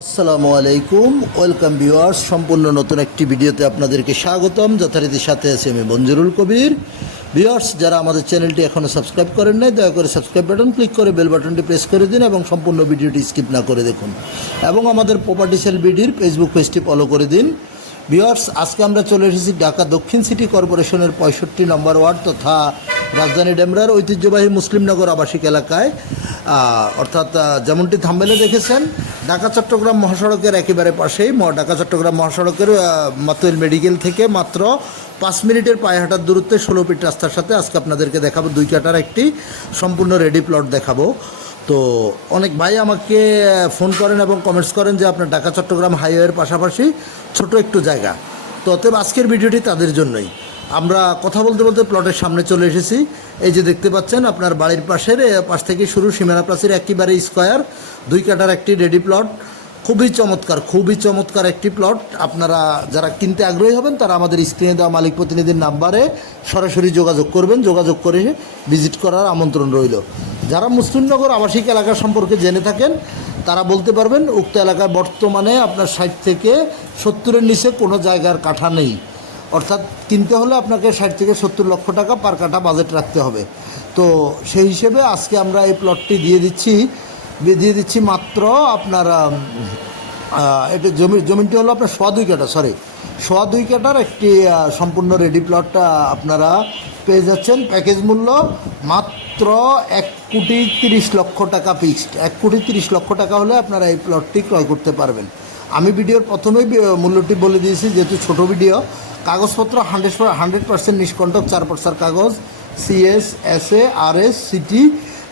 আসসালামু আলাইকুম, welcome viewers. সম্পূর্ণ নতুন একটি ভিডিওতে আপনাদেরকে স্বাগতম। যথারীতি সাথে আছি আমি মঞ্জুরুল কবির। ভিউয়ার্স, যারা আমাদের চ্যানেলটি এখনও সাবস্ক্রাইব করেন নাই, দয়া করে সাবস্ক্রাইব বাটন ক্লিক করে বেল বাটনটি প্রেস করে দিন এবং সম্পূর্ণ ভিডিওটি স্কিপ না করে দেখুন এবং আমাদের প্রপার্টি সেল বিডির ফেসবুক পেজটি ফলো করে দিন। ভিউয়ার্স, আজকে আমরা চলে এসেছি ঢাকা দক্ষিণ সিটি কর্পোরেশনের 65 নম্বর ওয়ার্ড তথা রাজধানী ডেমরার ঐতিহ্যবাহী মুসলিমনগর আবাসিক এলাকায়, অর্থাৎ যেমনটি থাম্বনেলে দেখেছেন, ঢাকা চট্টগ্রাম মহাসড়কের একেবারে পাশেই ঢাকা চট্টগ্রাম মহাসড়কের মাতুয়েল মেডিকেল থেকে মাত্র 5 মিনিটের পায়ে হাঁটার দূরত্বে 16 ফিট রাস্তার সাথে আজকে আপনাদেরকে দেখাবো 2 কাঠার একটি সম্পূর্ণ রেডি প্লট দেখাবো। তো অনেক ভাই আমাকে ফোন করেন এবং কমেন্টস করেন যে আপনার ঢাকা চট্টগ্রাম হাইওয়ের পাশাপাশি ছোট একটু জায়গা। তো অতএব আজকের ভিডিওটি তাদের জন্যই। আমরা কথা বলতে বলতে প্লটের সামনে চলে এসেছি। এই যে দেখতে পাচ্ছেন, আপনার বাড়ির পাশ থেকে শুরু সীমানা প্রাচীর একেবারে স্কোয়ার 2 কাঠার একটি রেডি প্লট। খুবই চমৎকার একটি প্লট। আপনারা যারা কিনতে আগ্রহী হবেন তারা আমাদের স্ক্রিনে দেওয়া মালিক প্রতিনিধির নাম্বারে সরাসরি যোগাযোগ করবেন। যোগাযোগ করে ভিজিট করার আমন্ত্রণ রইল। যারা মুসলিমনগর আবাসিক এলাকা সম্পর্কে জেনে থাকেন তারা বলতে পারবেন উক্ত এলাকায় বর্তমানে আপনার 60 থেকে 70-এর নিচে কোনো জায়গার কাঠা নেই। অর্থাৎ কিনতে হলে আপনাকে 60 থেকে 70 লক্ষ টাকা পার কাঠা বাজেট রাখতে হবে। তো সেই হিসেবে আজকে আমরা এই প্লটটি দিয়ে দিচ্ছি মাত্র আপনার এটা জমিটি হলো আপনার 2.5 কাঠা, 2.5 কাঠার একটি সম্পূর্ণ রেডি প্লট আপনারা পেয়ে যাচ্ছেন। প্যাকেজ মূল্য মাত্র 1,30,00,000 টাকা ফিক্সড। 1,30,00,000 টাকা হলে আপনারা এই প্লটটি ক্রয় করতে পারবেন। আমি ভিডিওর প্রথমেই মূল্যটি বলে দিয়েছি, যেহেতু ছোট ভিডিও। কাগজপত্র 100% নিষ্কণ্টক, 4 পর্সার কাগজ, CS, SA, RS, CT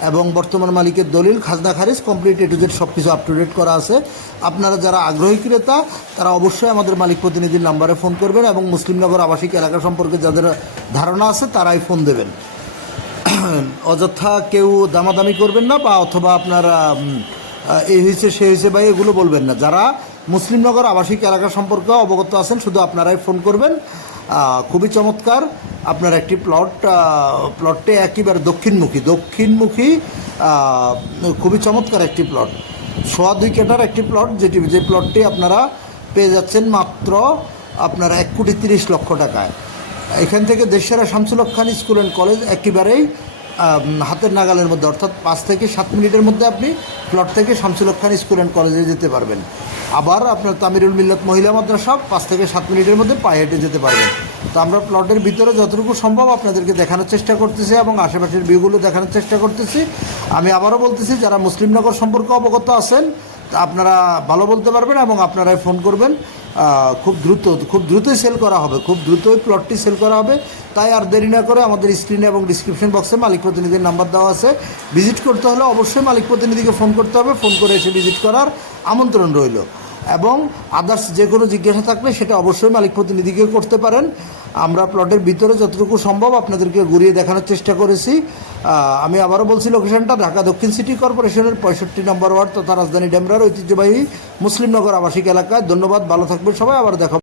এবং বর্তমান মালিকের দলিল, খাজনা খারিজ কমপ্লিট A to Z সব কিছু আপ টু ডেট করা আছে। আপনারা যারা আগ্রহী ক্রেতা তারা অবশ্যই আমাদের মালিক প্রতিনিধির নাম্বারে ফোন করবেন এবং মুসলিমনগর আবাসিক এলাকা সম্পর্কে যাদের ধারণা আছে তারাই ফোন দেবেন। অযথা কেউ দামাদামি করবেন না, বা অথবা আপনারা এই হয়েছে সে হয়েছে ভাই এগুলো বলবেন না। যারা মুসলিমনগর আবাসিক এলাকা সম্পর্কে অবগত আছেন শুধু আপনারাই ফোন করবেন। খুবই চমৎকার আপনার একটি প্লটটি একেবারে দক্ষিণমুখী খুবই চমৎকার একটি প্লট। 2.5 কাঠার একটি প্লট, যে প্লটটি আপনারা পেয়ে যাচ্ছেন মাত্র আপনার 1,30,00,000 টাকায়। এখান থেকে দেশসেরা শামসুল হক খান স্কুল অ্যান্ড কলেজ একেবারেই হাতের নাগালের মধ্যে, অর্থাৎ 5 থেকে 7 মিনিটের মধ্যে আপনি প্লট থেকে শামসুল হক খান স্কুল অ্যান্ড কলেজে যেতে পারবেন। আবার আপনার তামিরুল মিল্লাত মহিলা মাদ্রাসা 5 থেকে 7 মিনিটের মধ্যে পায়ে হেঁটে যেতে পারবেন। তো আমরা প্লটের ভিতরে যতটুকু সম্ভব আপনাদেরকে দেখানোর চেষ্টা করতেছি এবং আশেপাশের ভিউগুলো দেখানোর চেষ্টা করতেছি। আমি আবারও বলতেছি, যারা মুসলিমনগর সম্পর্কে অবগত আছেন আপনারা ভালো বলতে পারবেন এবং আপনারাই ফোন করবেন। খুব দ্রুতই সেল করা হবে, খুব দ্রুতই প্লটটি সেল করা হবে। তাই আর দেরি না করে আমাদের স্ক্রিনে এবং ডিসক্রিপশন বক্সে মালিক প্রতিনিধির নাম্বার দেওয়া আছে। ভিজিট করতে হলে অবশ্যই মালিক প্রতিনিধিকে ফোন করতে হবে। ফোন করে এসে ভিজিট করার আমন্ত্রণ রইল এবং আদার্স যে কোনো জিজ্ঞাসা থাকলে সেটা অবশ্যই মালিক প্রতিনিধিকে করতে পারেন। আমরা প্লটের ভিতরে যতটুকু সম্ভব আপনাদেরকে ঘুরিয়ে দেখানোর চেষ্টা করেছি। আমি আবারও বলছি, লোকেশনটা ঢাকা দক্ষিণ সিটি কর্পোরেশনের 65 নম্বর ওয়ার্ড তথা রাজধানী ডেমরার ঐতিহ্যবাহী মুসলিমনগর আবাসিক এলাকায়। ধন্যবাদ, ভালো থাকবেন সবাই, আবার দেখা।